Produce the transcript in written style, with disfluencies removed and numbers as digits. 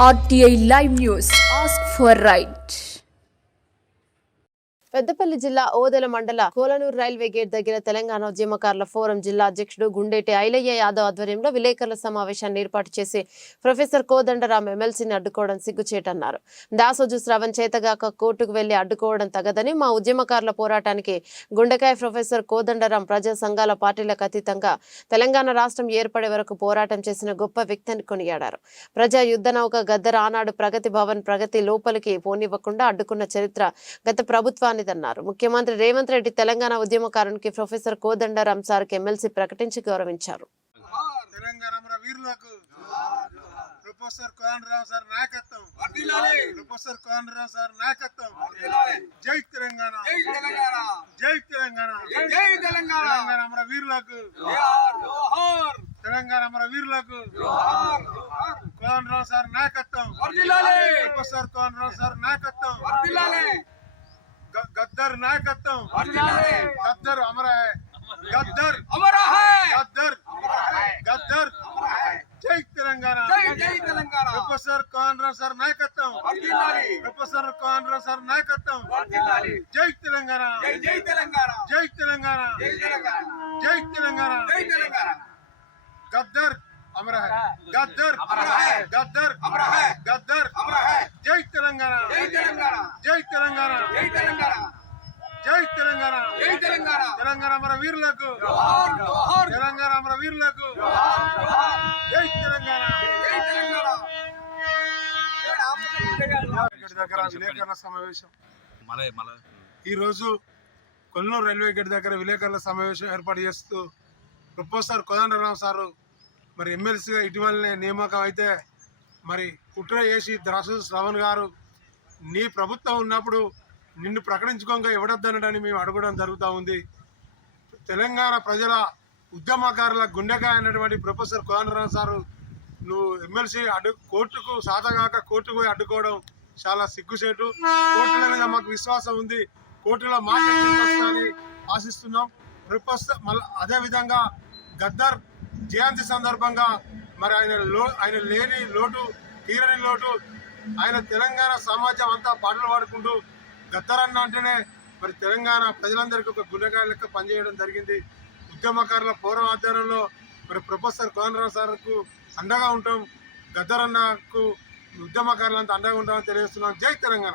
RTI Live News. Ask for right. Peddapalli జిల్లా ఓదెల మండల Kolanur railway gate దగ్గర తెలంగాణ ఉద్యమకారుల ఫోరం జిల్లా అధ్యక్షుడు గుండేటి ఐలయ్య యాదవ్ ఆధ్వర్యంలో విలేకరుల సమావేశాన్ని ఏర్పాటు చేసి ప్రొఫెసర్ కోదండరాం ఎమ్మెల్సీని అడ్డుకోవడం సిగ్గుచేటన్నారు. దాసోజు శ్రవణ్ చేతగాక కోర్టుకు వెళ్లి అడ్డుకోవడం తగదని, మా ఉద్యమకారుల పోరాటానికి గుండెకాయ ప్రొఫెసర్ కోదండరాం ప్రజా సంఘాల పార్టీలకు అతీతంగా తెలంగాణ రాష్ట్రం ఏర్పడే వరకు పోరాటం చేసిన గొప్ప వ్యక్తిని కొనియాడారు. ప్రజా యుద్ధ నౌక గద్దర్ ఆనాడు ప్రగతి భవన్ ప్రగతి లోపలికి పోనివ్వకుండా అడ్డుకున్న చరిత్ర గత ప్రభుత్వాన్ని అన్నారు. ముఖ్యమంత్రి రేవంత్ రెడ్డి తెలంగాణ ఉద్యమకారునికి ప్రొఫెసర్ కోదండరాం సార్కి ఎమ్మెల్సీ ప్రకటించి గౌరవించారు. ప్రొఫెసర్ కోదండరాం సార్ నాయకత్వం, ప్రొఫెసర్ కోదండరాం సార్ నాయకత్వం. జై తెలంగాణ, జై తెలంగాణ, తెలంగాణ అమర వీరులకు, తెలంగాణ అమర వీరులకు కోదండరాం సార్ నాయకత్వం, ప్రొఫెసర్ కోదండరాం సార్ నాయకత్వం. गद्दर नायकत्व, गद्दर अमर है, गद्दर अमर है, गद्दर गद्दर जय तेलंगाना, जय तेलंगाना. प्रोफेसर कोదండరాం सर नायकत्व, प्रोफेसर कोదండరాం सर नायकत्व. जय तेलंगाना, जय तेलंगाना, जय तेलंगाना, जय तेलंगाना, जय तेलंगाना. गद्दर अमर है, गद्दर अमर है, गद्दर अमर है, गद्दर अमर है. जय तेलंगाना, जय तेलंगाना, जय तेलंगाना, जय तेलंगाना, जय तेलंगाना, जय तेलंगाना. तेलंगाना अमर वीरुలకు, तेलंगाना अमर वीरुలకు, जय तेलंगाना, जय तेलंगाना. విలేకరుల సమావేశం ఈ రోజు కొల్లూరు రైల్వే గేట్ దగ్గర విలేకరుల సమావేశం ఏర్పాటు చేస్తూ ప్రొఫెసర్ కోదండరాం సారు మరి ఎమ్మెల్సీగా ఇటీవలనే నియామకం అయితే మరి కుట్ర చేసి దాసోజు శ్రవణ్ గారు నీ ప్రభుత్వం ఉన్నప్పుడు నిన్ను ప్రకటించుకోగా ఇవ్వడద్దనని మేము అడగడం జరుగుతూ ఉంది. తెలంగాణ ప్రజల ఉద్యమకారుల గుండెకాయ అయినటువంటి ప్రొఫెసర్ కోదండరాం సారు నువ్వు ఎమ్మెల్సీ కోర్టుకు సాతగాక కోర్టుకు పోయి అడ్డుకోవడం చాలా సిగ్గుచేటు. కోర్టుల మీద మాకు విశ్వాసం ఉంది, కోర్టులో మాట్లాడి ఆశిస్తున్నాం. ప్రొఫెసర్ మళ్ళీ అదేవిధంగా గద్దర్ జయంతి సందర్భంగా మరి ఆయన లేని లోటు తీరని లోటు, ఆయన తెలంగాణ సమాజం అంతా పాటలు పాడుకుంటూ గద్దరన్న అంటేనే మరి తెలంగాణ ప్రజలందరికీ ఒక గుండెకాయ లెక్క పనిచేయడం జరిగింది. ఉద్యమకారుల పూర్వ ఆధ్వర్యంలో మరి ప్రొఫెసర్ కోదండరాం సార్కు అండగా ఉంటాం, గద్దరన్నకు ఉద్యమకారులంతా అండగా ఉంటామని తెలియజేస్తున్నాం. జై తెలంగాణ.